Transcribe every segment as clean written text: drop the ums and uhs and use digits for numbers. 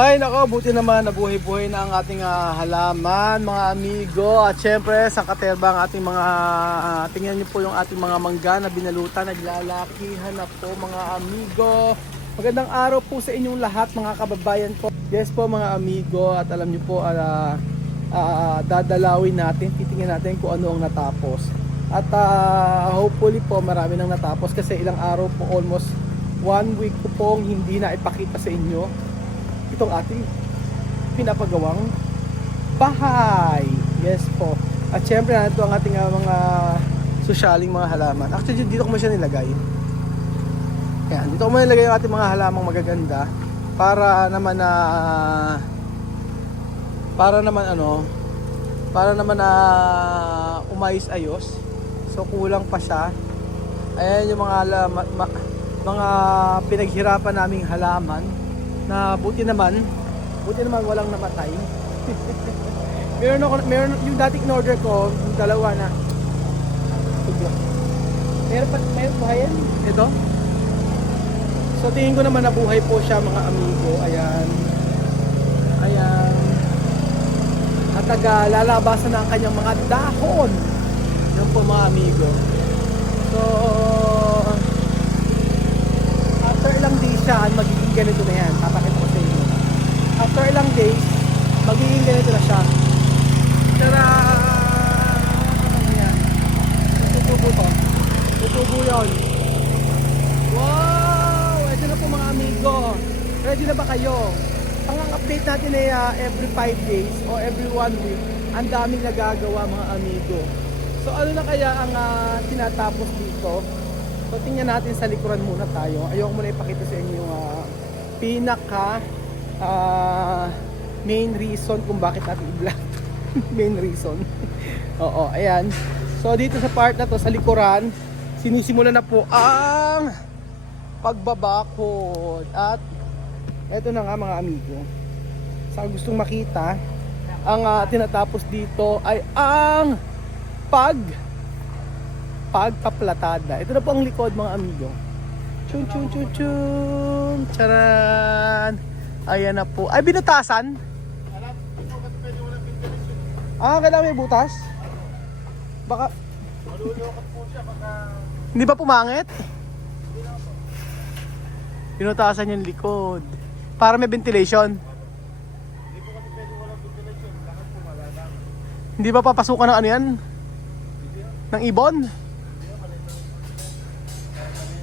Ay nako, buti naman nabuhay-buhay na ang ating halaman mga amigo. At syempre sa katerba ang ating mga tingnan niyo po yung ating mga mangga na binalutan, naglalakihan na po mga amigo. Magandang araw po sa inyong lahat mga kababayan ko. Yes po mga amigo, at alam niyo po dadalawin natin, titingnan natin kung ano ang natapos. At hopefully po marami nang natapos kasi ilang araw po, almost 1 week po pong hindi na ipakita sa inyo itong ating pinapagawang bahay. Yes po. At syempre ito ang ating mga sosyaling mga halaman. Actually dito ko mo siya nilagay. Ayan, dito ko mo nilagay yung ating mga halamang magaganda para naman umayos-ayos. So kulang pa siya. Ayan yung mga pinaghirapan naming halaman na buti naman walang namatay. meron yung dating in-order ko, yung dalawa na. Meron pa yan? Ito? So tingin ko naman nabuhay po siya mga amigo. Ayan. At lalabasan na ang kanyang mga dahon. Yan po mga amigo. So after ilang days siya, magiging ganito na yan. Papakita ko sa inyo. After ilang days, magiging ganito na siya. Tara! Ayan. Tutubo to. Tutubo yun. Wow! Ito na po mga amigo. Ready na ba kayo? Ang update natin ay every 5 days o every 1 week. Ang daming nagagawa mga amigo. So ano na kaya ang tinatapos dito? So tingnan natin sa likuran muna tayo. Ayoko muna ipakita sa inyo yung pinaka main reason kung bakit natin i-vlog. Main reason. Oo, ayan. So dito sa part na to, sa likuran, sinisimulan na po ang pagbabakod. At eto na nga mga amigo. Sa gustong makita, ang tinatapos dito ay ang pagpaplatada. Ito na po ang likod mga amigo. Chun chun chun chun. Charan. Ayan na po. Ay, binutasan? Kailangan may butas? Baka malulukot po siya baka. Hindi ba pumangit? Binutasan yung likod para may ventilation. Hindi po kasi pwede walang ventilation. Bakit po malalang? Hindi ba papasukan ng ano yan? Ng ibon?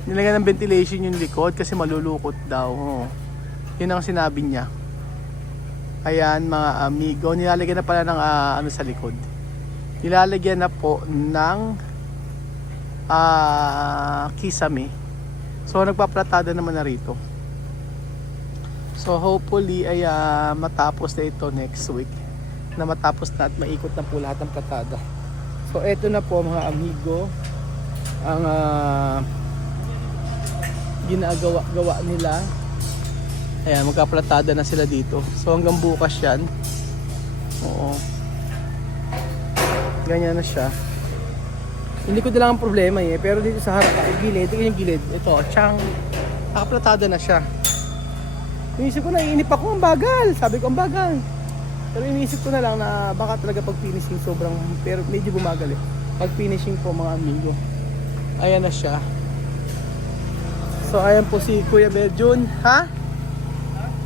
Nilagyan ng ventilation yung likod kasi malulukot daw. Yun ang sinabi niya. Ayan mga amigo, nilalagyan na pala ng ano sa likod. Nilalagyan na po ng kisame. So nagpaplatada naman na rito. So hopefully ay matapos na ito next week. Na matapos na at maikot na po lahat ng platada. So eto na po mga amigo ang ginagawa nila. Ayan, magkaplatada na sila dito. So hanggang bukas yan. Oo. Ganyan na siya. Hindi ko lang ang problema pero dito sa harap, gilid, ito yung gilid. Ito, tiyang nakaplatada na siya. Inisip ko na, iinip ako, ang bagal. Sabi ko, ang bagal. Pero iniisip ko na lang na baka talaga pag finishing sobrang, pero medyo bumagal pag finishing po mga amigo. Ayan na siya. So ayan po si Kuya Bedjun. Ha?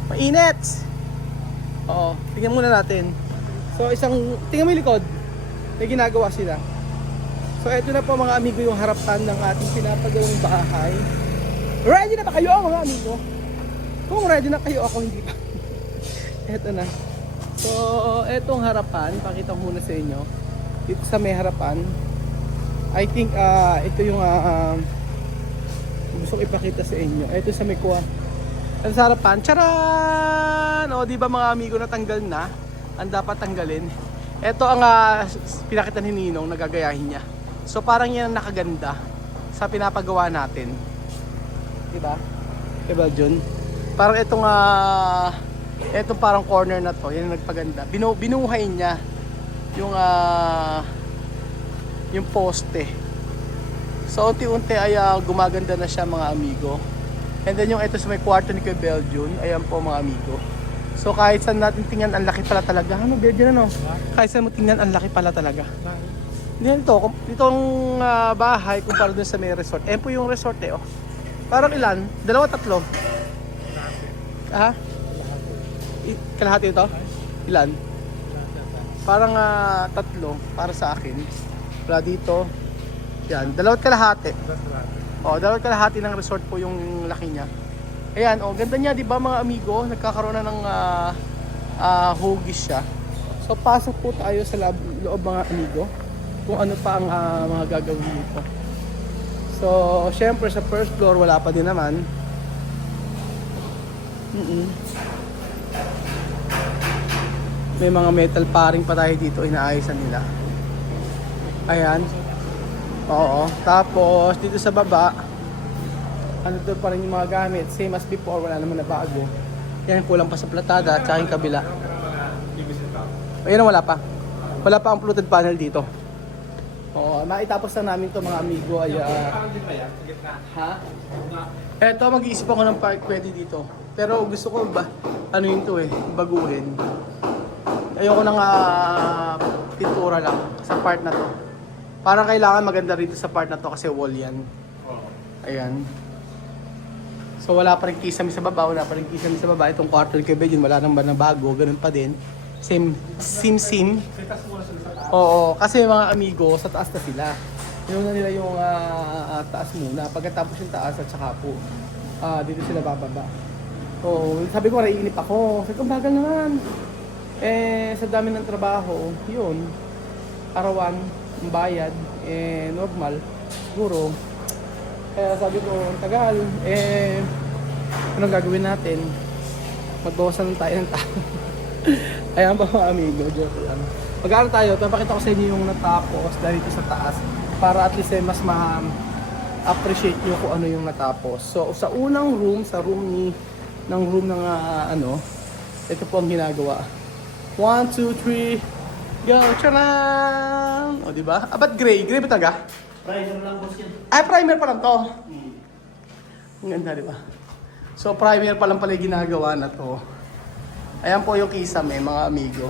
Mainit! Oo, tingnan muna natin. So tingnan mo yung likod. May ginagawa sila. So eto na po mga amigo yung harapan ng ating pinapagawang bahay. Ready na ba kayo mga amigo? Kung ready na kayo, ako hindi pa. Eto na. So etong harapan, pakita ko muna sa inyo. Dito sa may harapan, I think ito yung gusto ko ipakita sa inyo. Ito sa may kuha. Ang sa harapan, charan! O di ba mga amigo, natanggal na ang dapat tanggalin. Ito ang pinakita ni Ninong, nagagayahin niya. So parang yan ang nakaganda sa pinapagawa natin. Diba? Diba John? Parang itong parang corner na to, yan ang nagpaganda. Binuhay niya yung poste. So unti-unti ay gumaganda na siya mga amigo. And then yung ito sa may kwarto ni Kuya Belgium, ayan po mga amigo. So kahit saan natin tingnan, ang laki pala talaga. Ano, Virgin ano? Kahit saan mo tingnan, ang laki pala talaga. Ditong bahay, kumpara dun sa may resort. Ayan po yung resort eh, oh. Parang ilan? Dalawa, tatlo? Ha? Kalahati ito? Ilan? Parang tatlo para sa akin. Wala dito. Yan, dalawat kalahati. Oh, dalawat kalahati ng resort po yung laki niya. Ayan, oh, ganda niya, 'di ba mga amigo? Nagkakaroon na ng hugis siya. So pasok po tayo sa loob mga amigo. Kung ano pa ang mga gagawin dito. So, syempre sa first floor wala pa din naman. May mga metal paring pa tayo dito, inaayusan nila. Ayan. Oo. Tapos dito sa baba, ano to pa rin yung mga gamit, same as before, wala naman na bago. Yan, kulang pa sa platada at saka yung kabila. Ayun, wala pa. Wala pa ang fluted panel dito. Oo, naitapos na namin to mga amigo ay ha? Eto, mag-iisip ako ng park pwede dito. Pero gusto ko ba ano yun to baguhin. Ayoko nang pintura lang sa part na to. Parang kailangan maganda rito sa part na to kasi wall yan. Ayan. So wala pa rin kisame sa baba, wala pa rin kisame sa baba. Itong kwarto ni Kevin, wala nang ba na bago, ganun pa din. Sim. Oo, kasi mga amigo, sa taas na sila. Yun na nila yung taas muna. Pagkatapos yung taas at saka po, dito sila bababa. So, sabi ko, naiinip ako. Sabi ko, bagal naman. Sa dami ng trabaho, yun. Arawan, bayad, normal. Siguro. Kaya sabi ko, tagal. Anong gagawin natin? Magbawasan tayo ng tao. Ayan pa mga amigo, joke lang. Mag-aaral tayo, papakita ko sa inyo yung natapos dahil dito sa taas para at least mas ma-appreciate nyo kung ano yung natapos. So sa unang room, sa room ng ito po ang ginagawa. 1, 2, 3, go! Charan! O diba? Ba't gray? Gray ba talaga? Primer lang boss yan. Ay, primer pa lang to. Ang ganda diba? So primer pa lang pala yung ginagawa na to. Ayan po yung kisame mga amigo.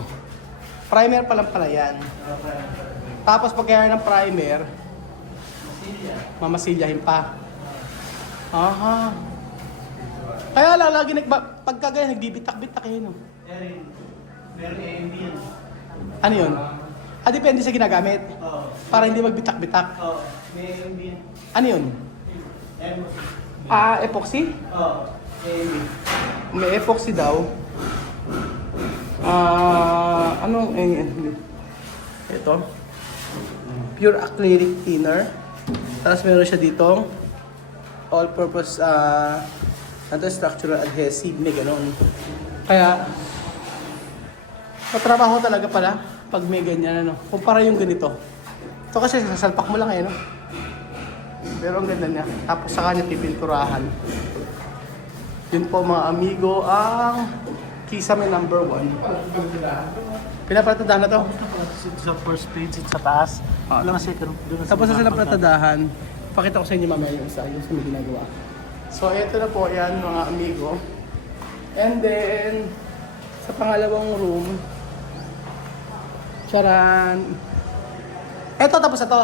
Primer pa lang pala yan. Tapos pag kaya ng primer, mamasilyahin pa. Aha. Kaya lagi pagka ganyan, nagbibitak-bitak yun. Meron AMB yan. Ano yun? Depende sa ginagamit. Oo. Para hindi magbitak-bitak. Oo. May AMB yan. Ano yun? Epoxy? Oo. AMB. May epoxy daw. Ito. Pure acrylic thinner. Tapos meron siya dito all-purpose structural adhesive. May ganun. Kaya matrabaho talaga pala pag may ganyan kumpara yung ganito. Ito kasi sasalpak mo lang no? Pero ang ganda niya. Tapos saka niya pipinturahan. Yun po mga amigo ang Kisame number 1. Pinapratadahan na to. Sa first page, sa taas. Lang sa second. Tapos na silang pratadahan. Pakita ko sa inyo mamaya yung isa, yung sa may ginagawa. So ito na po yan mga amigo. And then, sa pangalawang room, charan! Eto, tapos na to.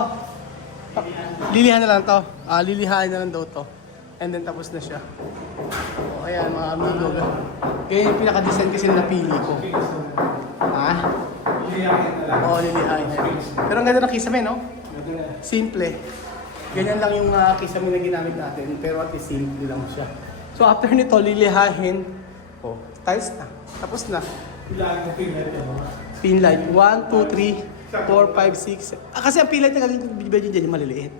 Lilihan na lang to. Lilihain na lang daw to. And then tapos na siya. O, ayan mga amigo. Ganyan yung pinaka-design kasi na napili ko. Ha? Oo, lilihain na yan. Pero ang ganda ng kisame, no? Simple. Ganyan lang yung kisame na ginamit natin. Pero at least simple lang siya. So after nito, lilihahin. O, tiles na. Tapos na. Pinlight. 1, 2, 3, 4, 5, 6. Kasi ang pinlight na gagawin dyan yung maliliit.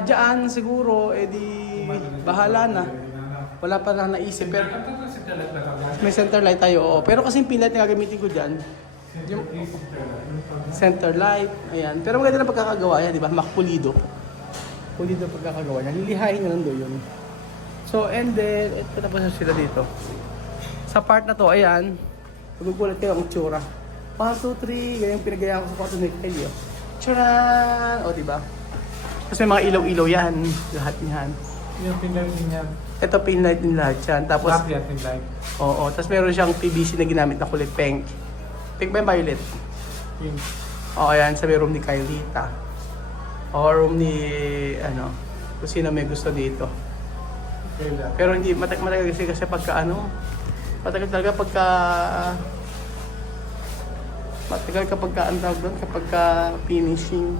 Diyan siguro, bahala na. Wala pa na naisip. Pero may center light tayo, oo. Pero kasi yung pinlight na gagamitin ko dyan, yung center light, ayan. Pero maganda na pagkakagawa yan, di ba? Makpulido. Pulido pagkakagawa niya. Lilihain nyo lang doon yun. So, and then, ito tapos na sila dito. Sa part na to, ayan. Magugulat kayo ang tsura. 1, 2, 3, ganyan pinagayaan ko sa kwarto ni Kelly. Tsuran! O, diba? Tapos may mga ilaw-ilaw yan. Lahat yan. Yung pinlight din yan. Ito pin light din lahat yan. Tapos, Lahat yan pinlight. oo. Tapos meron siyang PVC na ginamit na kulay pink. Pink ba yung violet? Pink. O ayan, sa may room ni Kylita. O room ni, ano, kung sino may gusto dito. Okay lang. Pero hindi, matagal kasi pagka ano, matagal talaga pagka, matagal kapag ka, ang tawag doon, kapag ka finishing.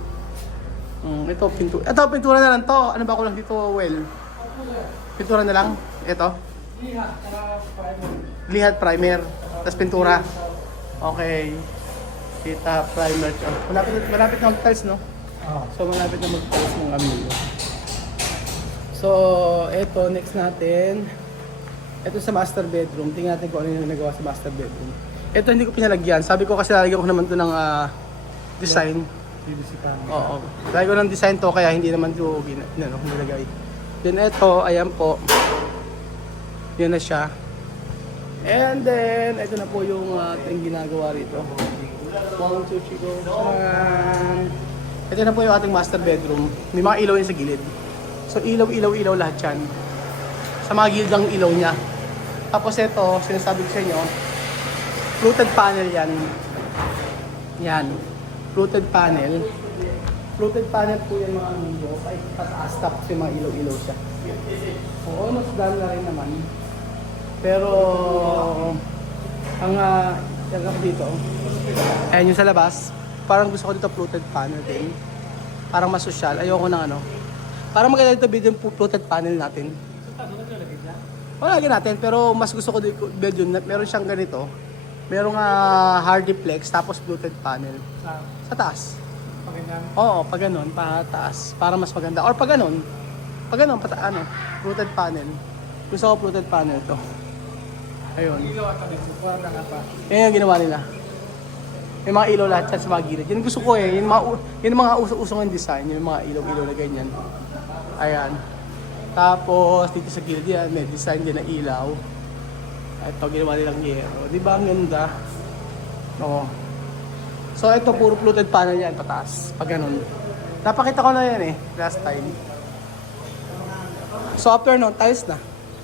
Ito, pintura na lang to. Ano ba ko lang dito, well? Pintura na lang? Ito? Lihat primer. Tapos pintura. Okay. Kita primer. Malapit na mag-tiles, no? Oh. So, malapit na mag-tiles ng amigo. So, ito, next natin. Ito sa master bedroom. Tingnan natin kung ano yung nagawa sa master bedroom. Ito hindi ko pinalagyan. Sabi ko kasi lalagyan ko naman to ng design. PVC panel. Oo. Lalagyan ko ng design to kaya hindi naman to nilagay. Then ito, ayan po. Yan na siya. And then, ito na po yung ating ginagawa rito. 1, 2, 3, go. Ito na po yung ating master bedroom. May mga ilaw yan sa gilid. So ilaw lahat yan. Sa mga gilid ang ilaw niya. Tapos ito, sinasabi ko sa inyo, fluted panel yan. Yan. Fluted panel. Fluted panel po yan mga amigo. Ay, pataas tapos yung mga ilaw-ilaw siya. Oo, mas dahil na rin naman. Pero, ang ako dito, ayan yung sa labas, parang gusto ko dito fluted panel din. Parang mas social. Ayoko ng ano. Parang maganda dito video yung fluted panel natin. Wala lagyan natin, pero mas gusto ko dito video na meron siyang ganito. Merong hardiplex tapos fluted panel. Sa taas. Pagganyan. Oo, pag ganun, pataas. Para mas maganda. Or pag ganun, fluted panel. Gusto ko fluted panel to. Ayun. Ilaw at tabi. Parang nakapa. Yan yung ginawa nila. May mga ilaw lahat yan sa mga gilid. Yan gusto ko eh. Yung mga usong yung design. Yung mga ilaw-ilaw na ganyan. Ayan. Tapos dito sa gilid yan, may design din na ilaw. Ito ginawa nilang yero. Di ba ang ganda? Oo. So ito puro fluted panel yan pataas. Pag ganun. Napakita ko na yan eh. Last time. So after nun, tiles na.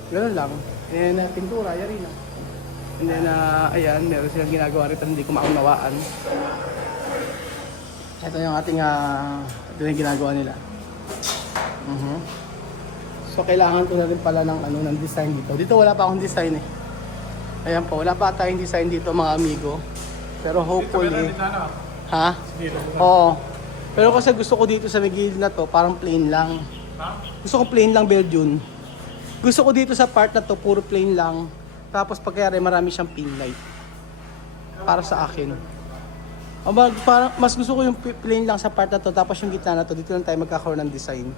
Ganun lang. And then pintura, yari na. And then ayan, meron silang ginagawa rito hindi ko maunawaan. Ito yung ating ito yung ginagawa nila. So kailangan ko na rin pala ng design dito. Dito wala pa akong design eh. Ayan po, wala pa tayong design dito mga amigo. Pero hopefully, ha? Oo. Pero kasi gusto ko dito sa gilid na to, parang plain lang. Gusto ko plain lang build yun. Gusto ko dito sa part na to, puro plain lang. Tapos pagkayari marami siyang pin light. Para sa akin. Parang, mas gusto ko yung plain lang sa part na to, tapos yung gitna na to, dito lang tayo magkakaroon ng design.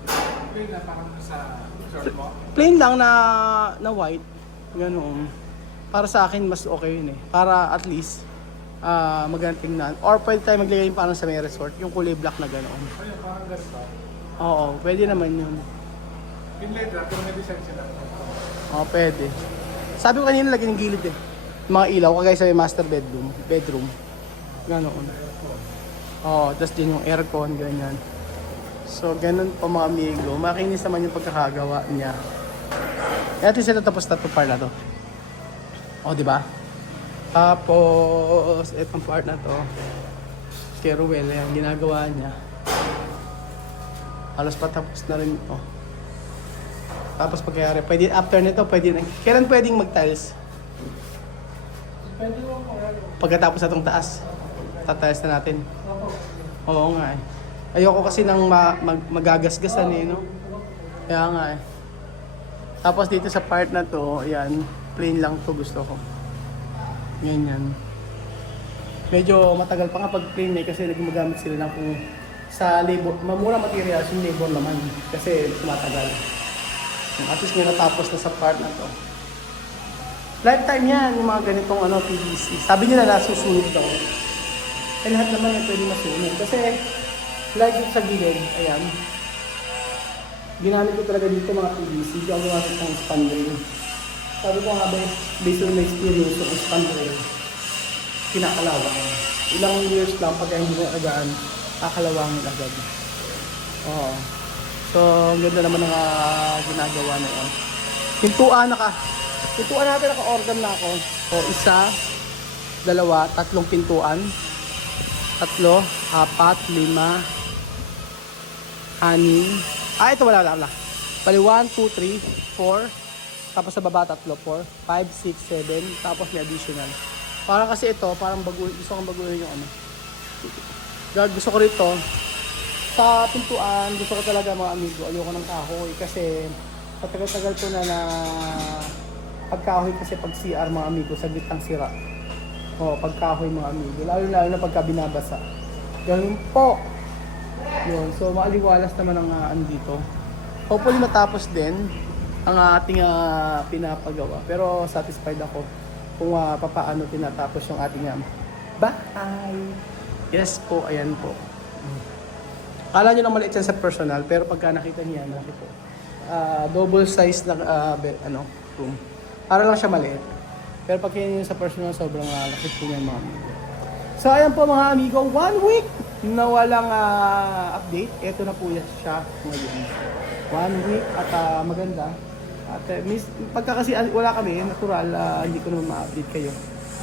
Plain na parang sa short mo. Plain lang na white. Ganoon. Para sa akin, mas okay yun eh. Para at least, magandang tingnan. Or pwede tayo maglagay yung parang sa may resort, yung kulay black na ganoon. Ayun, parang ganito. Oo, pwede naman yun. Pinlight na, pero may design sila. Oo, pwede. Sabi ko kanina, lagyan ng gilid eh. Mga ilaw, kagaya sa may master bedroom. Ganoon. Oo, tapos din yung aircon, ganyan. So, ganun po mga amigo. Makinis naman yung pagkakagawa niya. Kaya ito sila tapos na ito part na to. O, di ba? Tapos, itong part na to. Kay Ruel, yan, ginagawa niya. Halos patapos na rin ito. Tapos pagkayari, pwede, after nito, pwede na. Kailan pwedeng mag-tiles? Pagkatapos na itong taas. Tatiles na natin. Oo nga eh. Ayoko kasi nang magagasgasan eh, no? Kaya nga eh. Tapos dito sa part na to, ayan, plain lang to gusto ko. Ganyan. Medyo matagal pa nga pag plain eh, kasi gumagamit sila ng kung sa labor, mamura materials yung labor naman kasi tumatagal. At least may natapos na sa part na to. Lifetime yan, yung mga ganitong PVC. Sabi nila na susunod daw. Eh lahat naman yung pwede masunod. Kasi like sa gilid, ayan. Ginamit ko talaga dito mga PVC. Hindi ako gumamit ng spandrel. Sabi ko nga based on my experience ng spandrel, kinakalawang. Ilang years lang pag hindi na agaan, kakalawangin agad. Oo. So So, ang ganda naman ng ginagawa na yun. Pintuan natin, naka-order na ako. So, isa, dalawa, tatlong pintuan. Tatlo, apat, lima, anim. Ito wala. Bali, 1, 2, 3, 4. Tapos sa baba, tatlo, 4, 5, 6, 7. Tapos may additional. Parang kasi ito, parang gusto kong baguhin yung ano. Gusto ko rito, sa pintuan, gusto ko talaga mga amigo, ayoko ng kahoy kasi patagal-tagal ko na pagkahoy kasi pag CR mga amigo, saglit ang sira. Pagkahoy mga amigo, lalo na pagka binabasa. Ganun po. Yun, so maaliwalas naman ang andito. Hopefully matapos din ang ating pinapagawa. Pero satisfied ako kung papaano tinatapos yung ating bahay. Yes po, ayan po. Kala nyo lang maliit yan sa personal, pero pagka nakita niya, malaki po. Double size na room. Para lang siya maliit. Pero pag yun sa personal, sobrang laki po yan mga amigo. So ayan po mga amigo, 1 week na walang update. Ito na po yan siya ngayon. 1 week at maganda. At pagka kasi wala kami, natural, hindi ko naman ma-update kayo.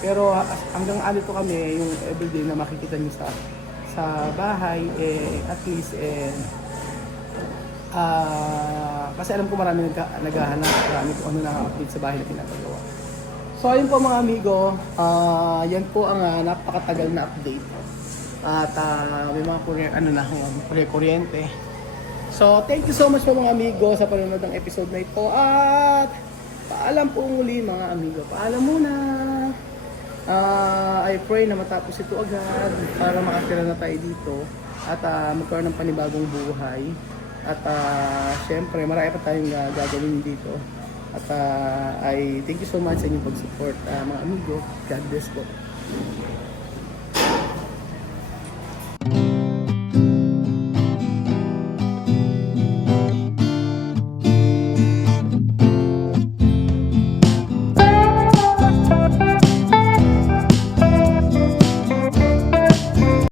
Pero hanggang ano to kami, yung everyday na makikita nyo sa bahay, at least, kasi alam ko marami naghahanap, marami kung ano na-update sa bahay na pinapagawa. So ayun po mga amigo, yan po ang napakatagal na update. At may mga kuryente. So thank you so much po mga amigo sa panonood ng episode na ito. At paalam po muli mga amigo, paalam muna. I pray na matapos ito agad para makatira na tayo dito at magkaroon ng panibagong buhay. At syempre marami pa tayong gagawin dito. At I thank you so much sa inyong pag-support mga amigo. God bless po.